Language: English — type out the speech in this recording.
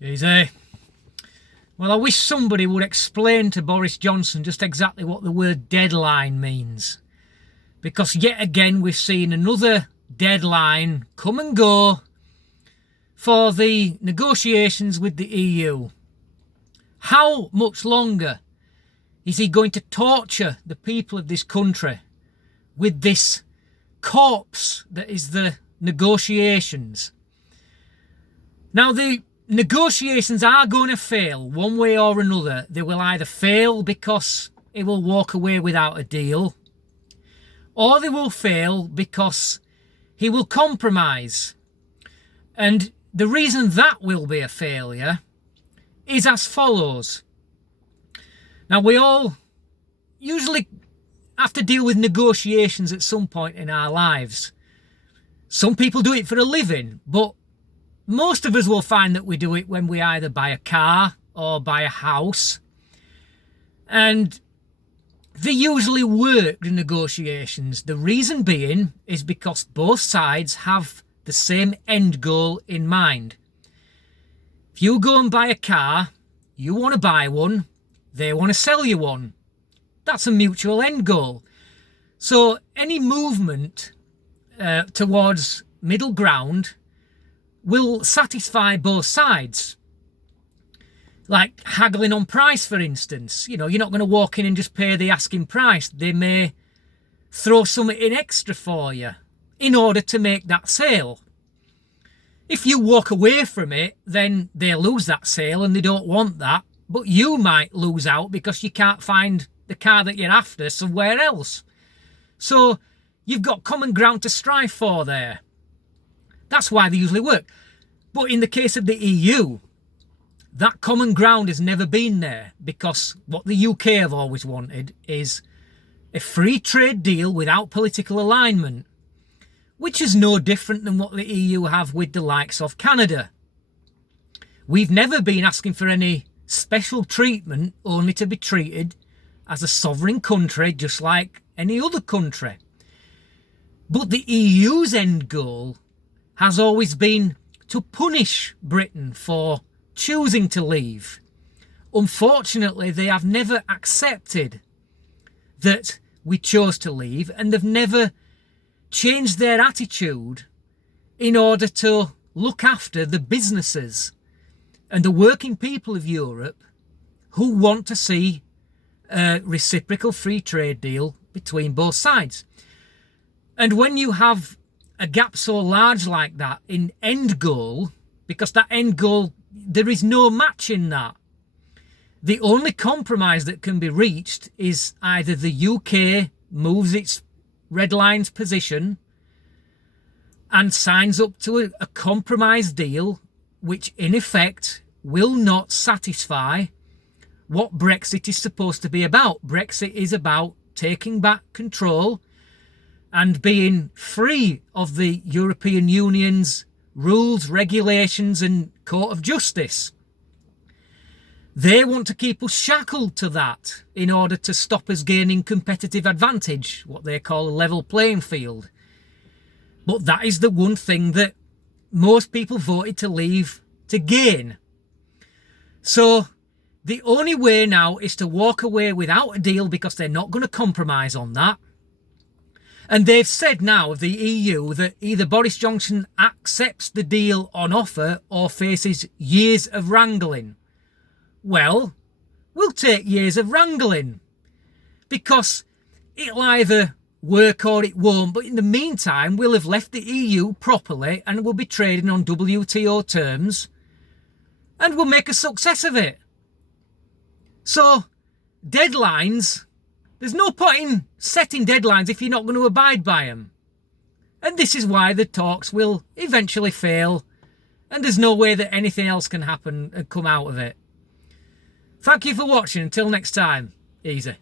Easy. Well, I wish somebody would explain to Boris Johnson just exactly what the word deadline means. Because yet again we've seen another deadline come and go for the negotiations with the EU. How much longer is he going to torture the people of this country with this corpse that is the negotiations? Now, the negotiations are going to fail one way or another. They will either fail because he will walk away without a deal, or they will fail because he will compromise. And the reason that will be a failure is as follows. Now, we all usually have to deal with negotiations at some point in our lives. Some people do it for a living, but most of us will find that we do it when we either buy a car or buy a house. And they usually work, the negotiations. The reason being is because both sides have the same end goal in mind. If you go and buy a car, you want to buy one, they want to sell you one. That's a mutual end goal. So any movement towards middle ground will satisfy both sides. Like haggling on price, for instance. You know, you're not going to walk in and just pay the asking price. They may throw something in extra for you in order to make that sale. If you walk away from it, then they lose that sale and they don't want that. But you might lose out because you can't find the car that you're after somewhere else. So you've got common ground to strive for there. That's why they usually work. But in the case of the EU, that common ground has never been there, because what the UK have always wanted is a free trade deal without political alignment, which is no different than what the EU have with the likes of Canada. We've never been asking for any special treatment, only to be treated as a sovereign country just like any other country. But the EU's end goal has always been to punish Britain for choosing to leave. Unfortunately, they have never accepted that we chose to leave, and they've never changed their attitude in order to look after the businesses and the working people of Europe who want to see a reciprocal free trade deal between both sides. And when you have a gap so large like that in end goal, because that end goal, there is no match in that. The only compromise that can be reached is either the UK moves its red lines position and signs up to a compromise deal, which in effect will not satisfy what Brexit is supposed to be about. Brexit is about taking back control and being free of the European Union's rules, regulations and Court of Justice. They want to keep us shackled to that in order to stop us gaining competitive advantage, what they call a level playing field. But that is the one thing that most people voted to leave to gain. So the only way now is to walk away without a deal, because they're not going to compromise on that. And they've said now of the EU that either Boris Johnson accepts the deal on offer or faces years of wrangling. Well, we'll take years of wrangling, because it'll either work or it won't. But in the meantime, we'll have left the EU properly and we'll be trading on WTO terms and we'll make a success of it. So, deadlines, there's no point in setting deadlines if you're not going to abide by them. And this is why the talks will eventually fail, and there's no way that anything else can happen and come out of it. Thank you for watching. Until next time, easy.